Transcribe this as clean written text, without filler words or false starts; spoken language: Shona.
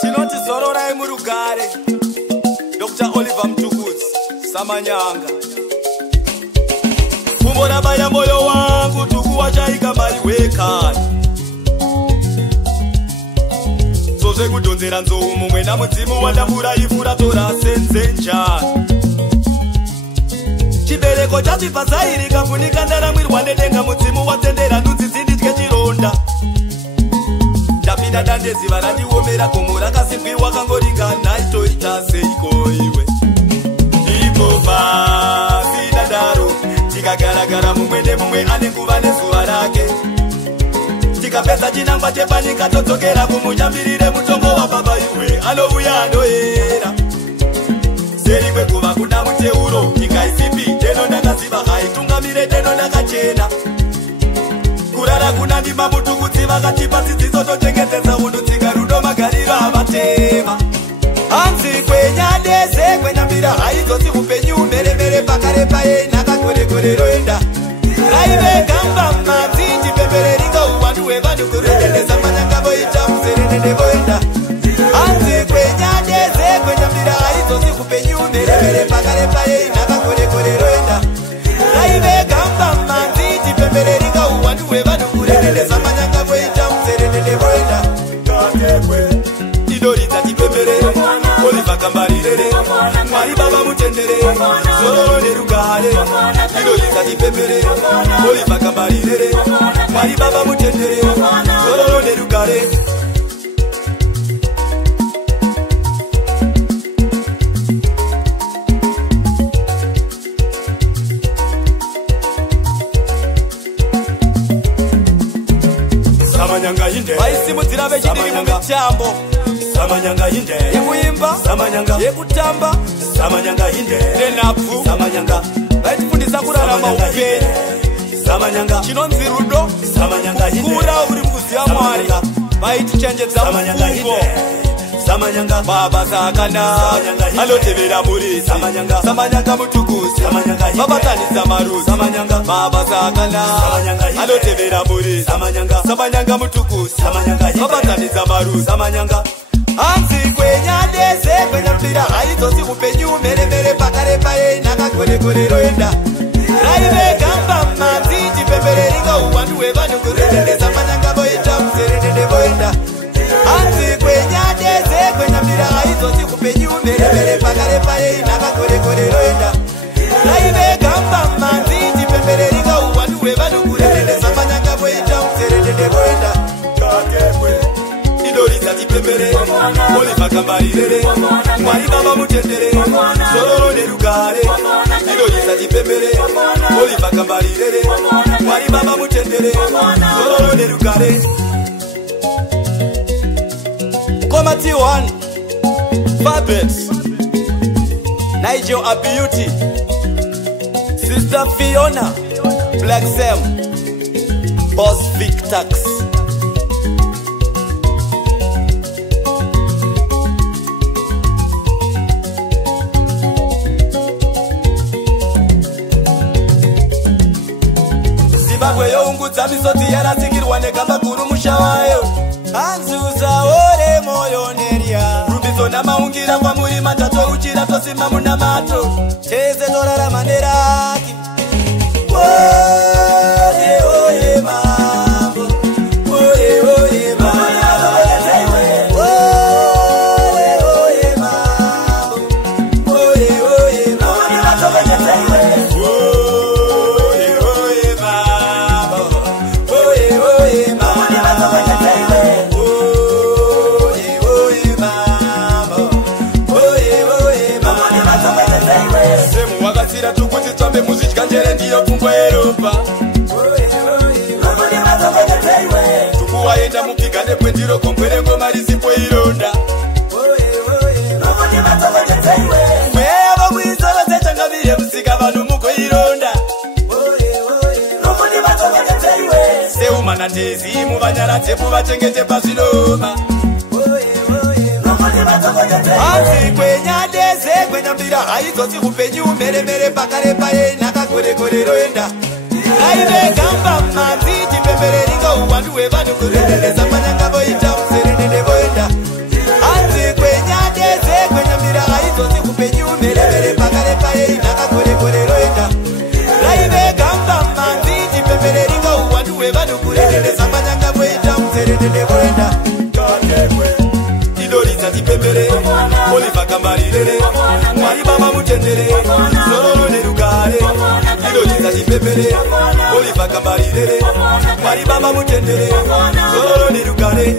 Chinoti zororai murugare Dr. Oliver Mtukudzi Samanyanga Kumbona baya moyo wangu tukuwa chaika mari wekani Soze kudonzera nzou mumwe na mudzimu wandambura ifura tora senze njani Chibereko chachipazairi kafunika ndaramirwa nedenga mudzimu watendera ndudzi dzinditye chironda Ndapinda dandezi varandiomera gomo rakasimbwiwa kangoringana itoita seiko iwe Ipo pasi dadaro tikagaragara mumwe nemumwe ane nguva nezuva rake Tikapedza chinangwa chepanyika todzokera kumuchambirire mutombo wababa iwe anouya anoyera Seri kwekuva kuna muteuro nyika isipi deno ndakaziva haitungamire deno ndakachena Kurara kuna ndima Mutukudzi vakatipa dzidziso tochengetedza unhu tsika rudo magariro avatema Hanzi kwenyadeze kwenyambira haizoti upenyu meremere pakarepa yenhaka gore roenda Raive gamba madzi tipembereringa uwandu hwevanhu kurendedza manyanga voita muzerendende voenda Hanzi kwenyadeze kwenyambira haizoti upenyu meremere pakarepa yenhaka gore roenda Raive gamba madzi tipembereringa uwandu hwevanhu kurendedza manyanga voita muzerendende voenda Idoridza tipemberere Oliver kambarirere Mwari baba mutendere Zororo nerugare Idoridza tipemberere Oliver kambarirere Mwari baba mutendere Zororo nerugare Samanyanga inde vaisimudzira vechidiri mumitambo Samanyanga inde yekuimba Samanyanga yekutamba Samanyanga inde nenapfu Samanyanga vaitifundisa kurarama upenyu Samanyanga chinonzi rudo Samanyanga inde kura uri mukuziva Mwari vaitichenjedza mupfungwa Samanyanga baba sakanaka anotevera muri Samanyanga Samanyanga Mutukudzi vabatanidza maruzi Samanyanga baba sakanaka anotevera muri Samanyanga Samanyanga Mutukudzi vabatanidza maruzi Samanyanga Hanzi kwenyadeze kwenyambira haizosi upenyu meremere pakarepa yenhaka gore roenda Raive gamba madzi tipembereringa uwandu hwevanhu kurendedza manyanga voita muzerendende voenda Hanzi kwenyadeze kwenyambira haizosi upenyu meremere pakarepa yenhaka gore roenda Raive gamba madzi tipembereringa uwandu hwevanhu kurendedza manyanga voita muzerendende voenda Idoridza tipemberere Oliver kambarirere Mwari baba mutendere Zororo nerugare Idoridza tipemberere Oliver kambarirere Mwari baba mutendere Zororo nerugare Koma T1 Fabets Nigel a Beauty Sister Fiona Black Sam Boss Victax Zimbabwe youngudza misodzi yarasikirwa negamba guru mushawayo Hanzi usaore moyo nerya Rumbidzo namaungira kwamuri matatu uchira tosima munamato Teze torarama neraki Oye oye mambo Oye oye mambo Oye oye mambo Oye oye mambo Tukuti tombe muzika njere ndiyo pungwa Europa Tukuwaenda mupigane kwendiro kompwere ngoma risipo ironda Mweva mwizoro zechangavire musika vanhu muko ironda Seuma na tezi muvanyaradze muvachengete pazvinoma Hanzi kwenyadeze kwenyambira haizoti upenyu meremere pakarepa yenhaka gore roenda Raive gamba manzi chipembere ringo uwandu wevanu kurendereza manyanga voita mserendende voenda anzi kwenyadeze kwenyambira aizozi kupenyu meremere pakare paye inaka kore kore roenda Raive gamba manzi chipembere ringo uwandu wevanu kurendereza manyanga voita mserendende voenda Idoriza chipembere Oliva kambarirere Mwari baba mutendere Sororo nerugare Idoriza chipembere Oliva kambarirere Mwari baba mutendere Sororo nerugare